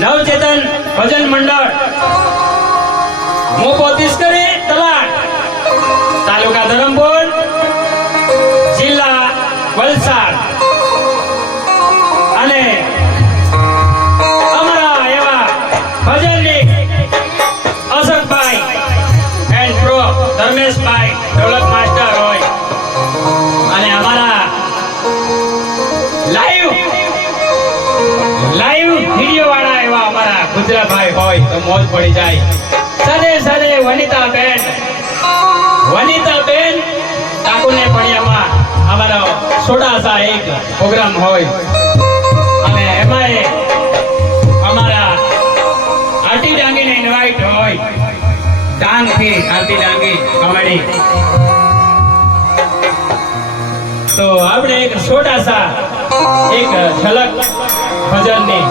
નવચેતન ભજન મંડળ મોપો તિસ્કરી તલાટ. તાલુકા ધરમપુર, જિલ્લા વલસાડ. અને અમારા એવા ભજનની અશોકભાઈ એન્ડ પ્રો ધર્મેશભાઈ ઢોલક ગુજરાભાઈ હોય તો મોજ પડી જાય. સાથે સાથે વનિતા બેન વનિતા બેન કાકુને પણિયામાં અમારો સોડાસા એક પ્રોગ્રામ હોય. અને એમાં અમારા આટી ડાંગીને ઇન્વાઇટ હોય. ડાંગથી આરતી ડાંગી કમાડી તો આપણે એક સોડાસા એક ઝલક ભજનની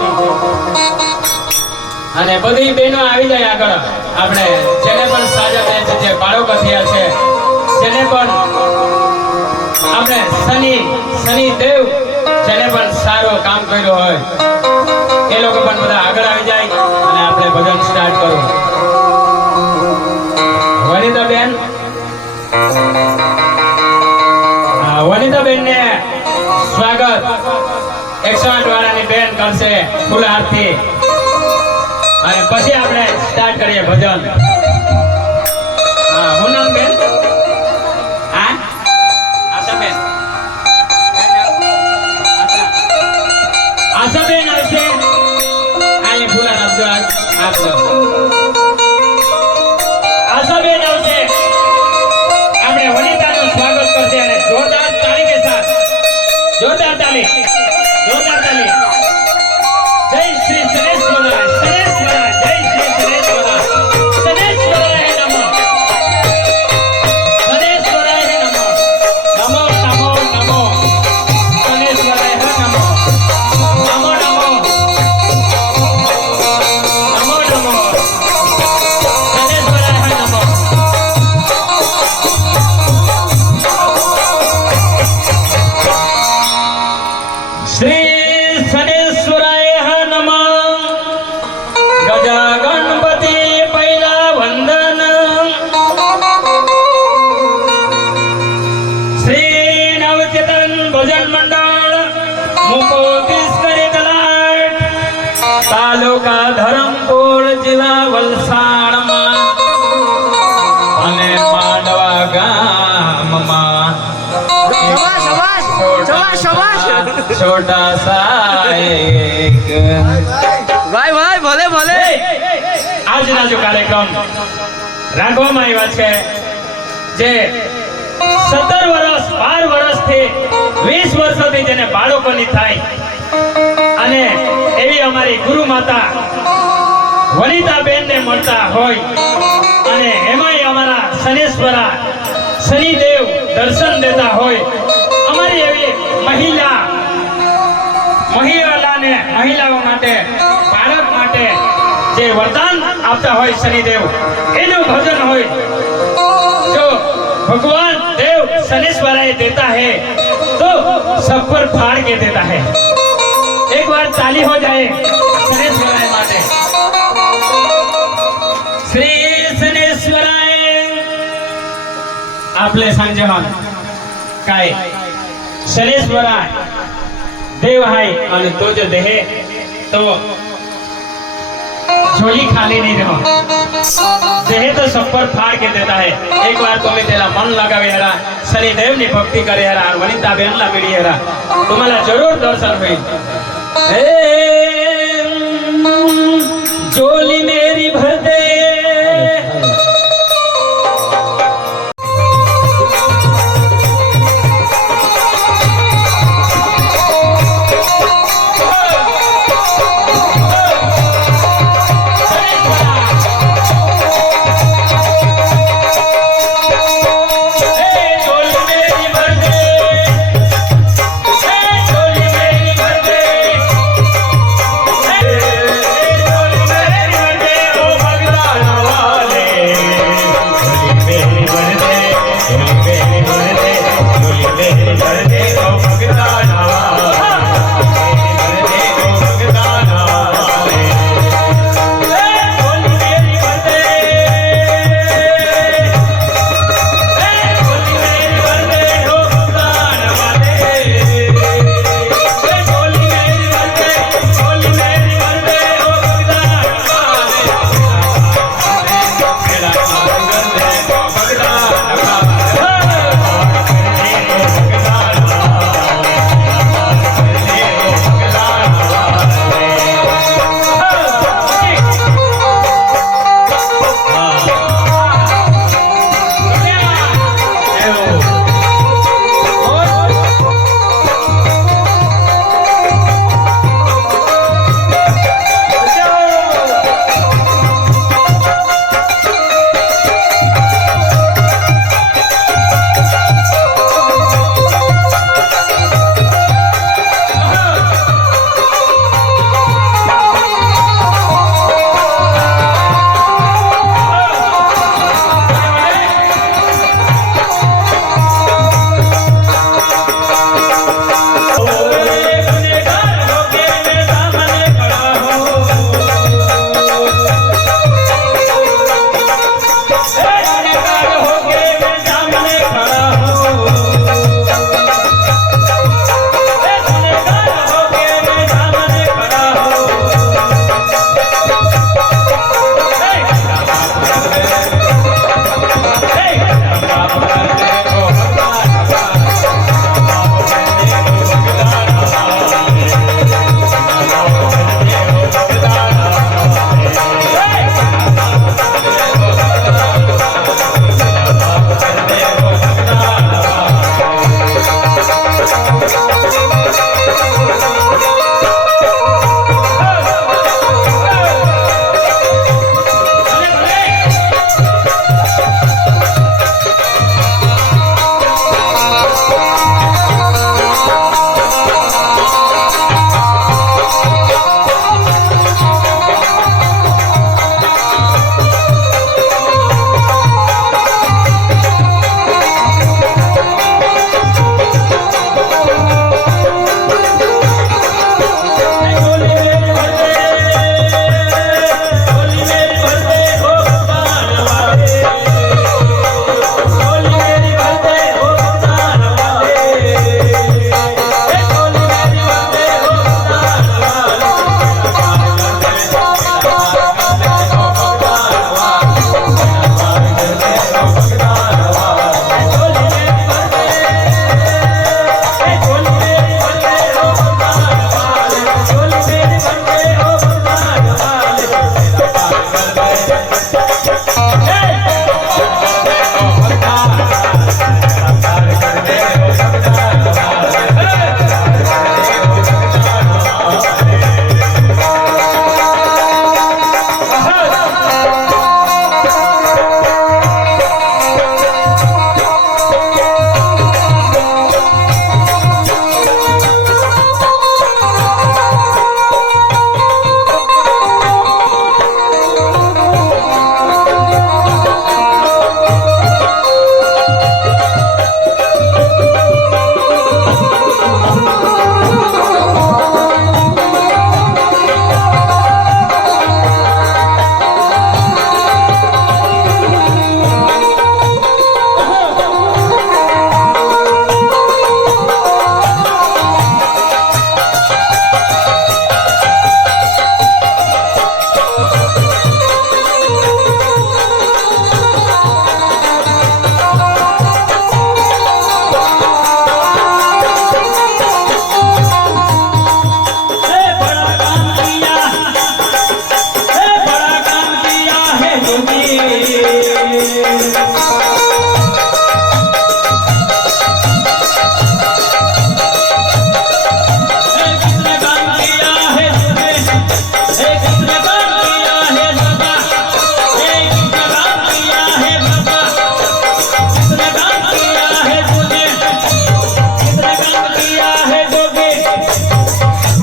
અને બધી બહેનો આવી જાય આગળ. આપણે જેને પણ સાજા થયા છે, જે બાળકો થયા છે, જેને પણ આપણે શનિ શનિ દેવ જેને પણ સારું કામ કર્યું હોય, એ લોકો પણ બધા આગળ આવી જાય અને આપણે ભજન સ્ટાર્ટ કરવું વનિતા બેન વનિતા બેન ને સ્વાગત. એકસો આઠ વાળાની બેન કરશે ફૂલ અને પછી આપણે સ્ટાર્ટ કરીએ ભજન. તાલુકા ધરમપુર જિલ્લા વલસાડમાં. અને માંડવા ગામમાં. છોટા ભાઈ ભાઈ ભલે ભલે. આજના જો કાર્યક્રમ રાખવામાં આવ્યા છે જે સત્તર વર્ષ બાર વર્ષથી વીસ વર્ષોથી જેને બાળકોની થાય અને એવી અમારી ગુરુ માતા વનિતા બેનને મળતા હોય. અને એમાંય અમારા શનેશ્વરા, શનિદેવ દર્શન દેતા હોય. અમારી એવી મહિલા, મહિલાને, મહિલાઓ માટે, બાળક માટે જે વરદાન આપતા હોય શનિદેવ, એનું ભજન હોય. જો ભગવાન દેવ શનેશ્વરાએ દેતા હે, તો સબ ફાળ કે દેતા હે. एक बार ताली हो जाए शनिश्वराय माटे श्री शनिश्वराय आपले सांगजेवान काय शनिश्वराय देव आहे आणि तो जो देह तो झोली खाली नहीं रहो देह तो सब पर फाड़ के देता है एक बार तुम्ही त्याला मन लगावे हरा शनिदेव ની ભક્તિ કરે હરા વનિતા બેન ला मिळी हरा तुम्हाला जरूर दर्शन જોલી મેં